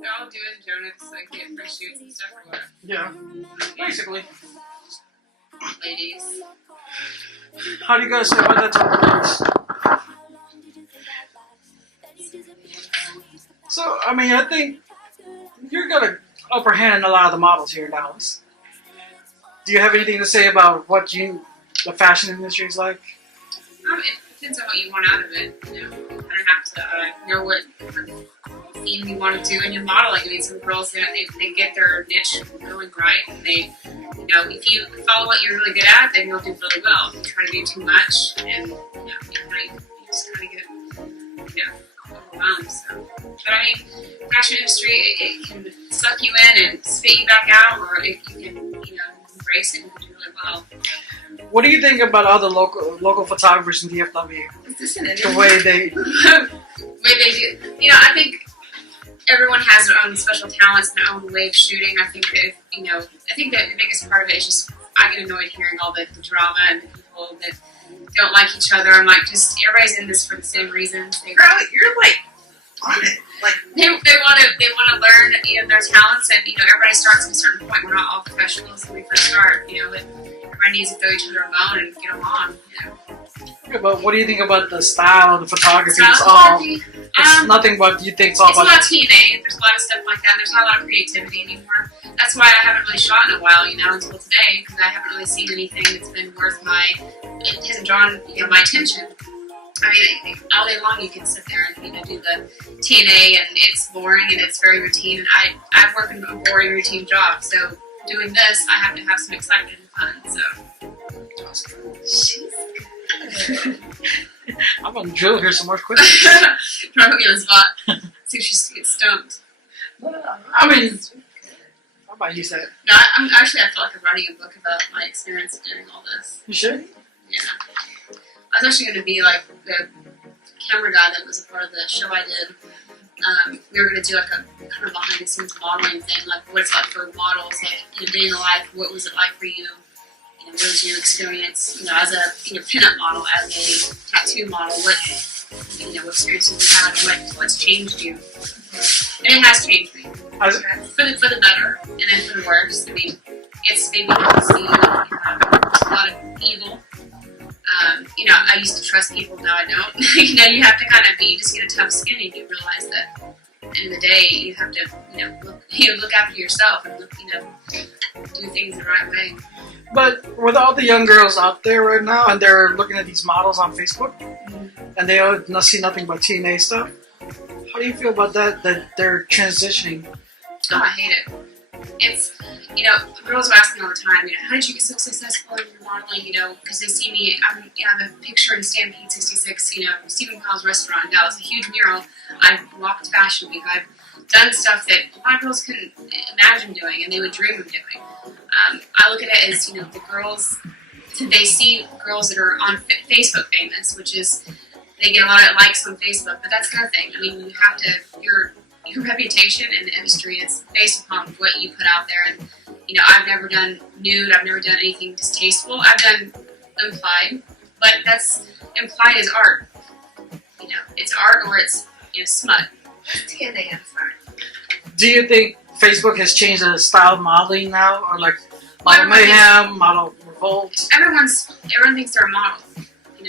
They're all doing donuts, like getting free shoots and stuff for Yeah, basically. ladies. How do you guys feel about that type of things? So, I mean, I think you're got an upper hand in a lot of the models here in Dallas. Do you have anything to say about what the fashion industry is like? It depends on what you want out of it. You know, you kind of have to know what theme you want to do in your modeling. I mean, some girls they get their niche going right, and they, you know, if you follow what you're really good at, then you'll do really well. If you try to do too much, and you just kind of get overwhelmed. So, but I mean, fashion industry it can suck you in and spit you back out, or if you can, embrace it and do really well. What do you think about other local photographers in DFW? Is this an the way they do. I think everyone has their own special talents and their own way of shooting. I think that I think that the biggest part of it is just I get annoyed hearing all the drama and the people that don't like each other. I'm like, just everybody's in this for the same reasons. Girl, you're like on it. Like they want to learn their talents, and everybody starts at a certain point. We're not all professionals when we first start. Everybody needs to throw each other a bone and get along. Yeah, but what do you think about the style of the photography? It's nothing but you think it's all about TNA. There's a lot of stuff like that. There's not a lot of creativity anymore. That's why I haven't really shot in a while, until today, because I haven't really seen anything that's been worth it hasn't drawn, my attention. I mean, all day long you can sit there and, do the TNA, and it's boring and it's very routine, and I work in a boring routine job, so doing this, I have to have some excitement and fun, so. I'm gonna drill here some more questions. Try to put me on the spot. See if she gets stumped. I mean, how about you say it? No, I feel like I'm writing a book about my experience doing all this. You should? Yeah. I was actually going to be like the camera guy that was a part of the show I did. We were going to do like a kind of behind the scenes modeling thing, like what it's like for models, like day in the life, what was it like for you? What was your experience, as a pinup model, as a tattoo model? What experiences you had? What's changed you? And it has changed me for the better, and then for the worse. I mean, it's made me see a lot of evil. I used to trust people, now I don't. You have to kind of you just get a tough skin, and you realize that at the end of the day, you have to, look after yourself and do things the right way. But with all the young girls out there right now, and they're looking at these models on Facebook, and they see nothing but TNA stuff, how do you feel about that they're transitioning? Oh, I hate it. It's, girls are asking all the time, how did you get so successful in your modeling, because they see me, I have a picture in Stampede 66, Stephen Kyle's restaurant in Dallas, a huge mural. I've walked Fashion Week. I've done stuff that a lot of girls couldn't imagine doing, and they would dream of doing. I look at it as, the girls, they see girls that are on Facebook famous, which is, they get a lot of likes on Facebook, but that's nothing. I mean, you have to, your reputation in the industry is based upon what you put out there, and, I've never done nude, I've never done anything distasteful. I've done implied, but that's, implied is art. It's art or it's, smut. TNA, I'm sorry. Do you think Facebook has changed the style of modeling now, or like Model Mayhem, Model Revolt? Everyone thinks they're a model.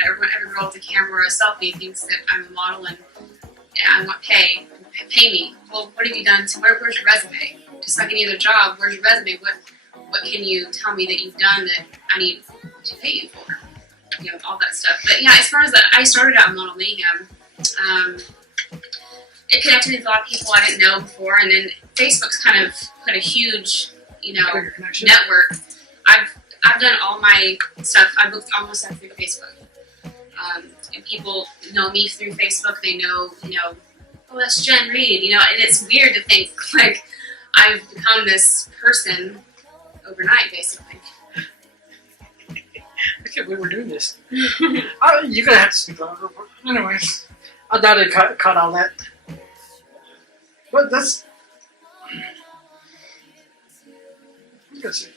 Every girl with a camera or a selfie thinks that I'm a model, and I want pay me. Well, what have you done? Where's your resume? Just like any other job, where's your resume? What can you tell me that you've done that I need to pay you for? All that stuff. But yeah, as far as I started out in Model Mayhem, it connected me with a lot of people I didn't know before, and then Facebook's kind of put a huge, network. I've done all my stuff. I booked almost stuff through Facebook. And people know me through Facebook. They know, oh, that's Jen Reed, and it's weird to think, like, I've become this person overnight, basically. I can't believe we're doing this. You're going to have to speak louder. Anyways, I doubt it cut all that. But that's... Let's see.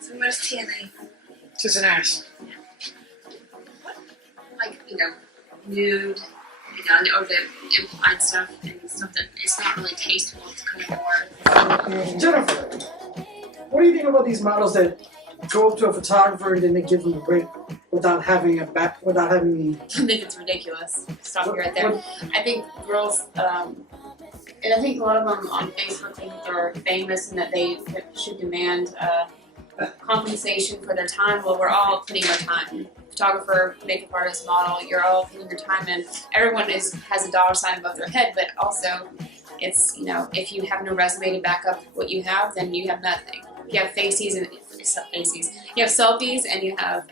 So where's TNA? Tits and ass. Like, nude, or the implied stuff and stuff that it's not really tasteful. It's kind of more. Jennifer, what do you think about these models that go up to a photographer and then they give them a break without having without having? I think it's ridiculous. Stop you right there. I think girls, and I think a lot of them on Facebook think they're famous and that they should demand compensation for their time. Well, we're all putting our time. Photographer, makeup artist, model, you're all putting your time in. Everyone has a dollar sign above their head, but also it's, if you have no resume to back up what you have, then you have nothing. If you have you have selfies and you have,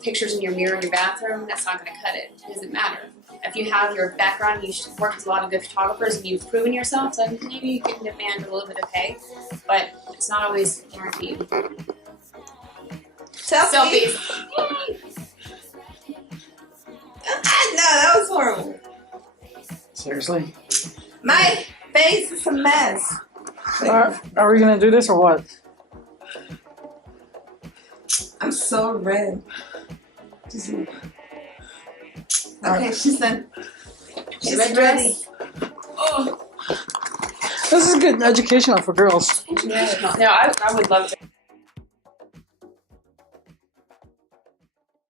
pictures in your mirror in your bathroom, that's not going to cut it. It doesn't matter. If you have your background, you should work with a lot of good photographers and you've proven yourself, then maybe you can demand a little bit of pay, but it's not always guaranteed. Selfies. No, that was horrible. Seriously? My face is a mess. Are we gonna do this or what? I'm so red. Okay, she's done. She's red ready. Oh. This is good educational for girls. No, I would love to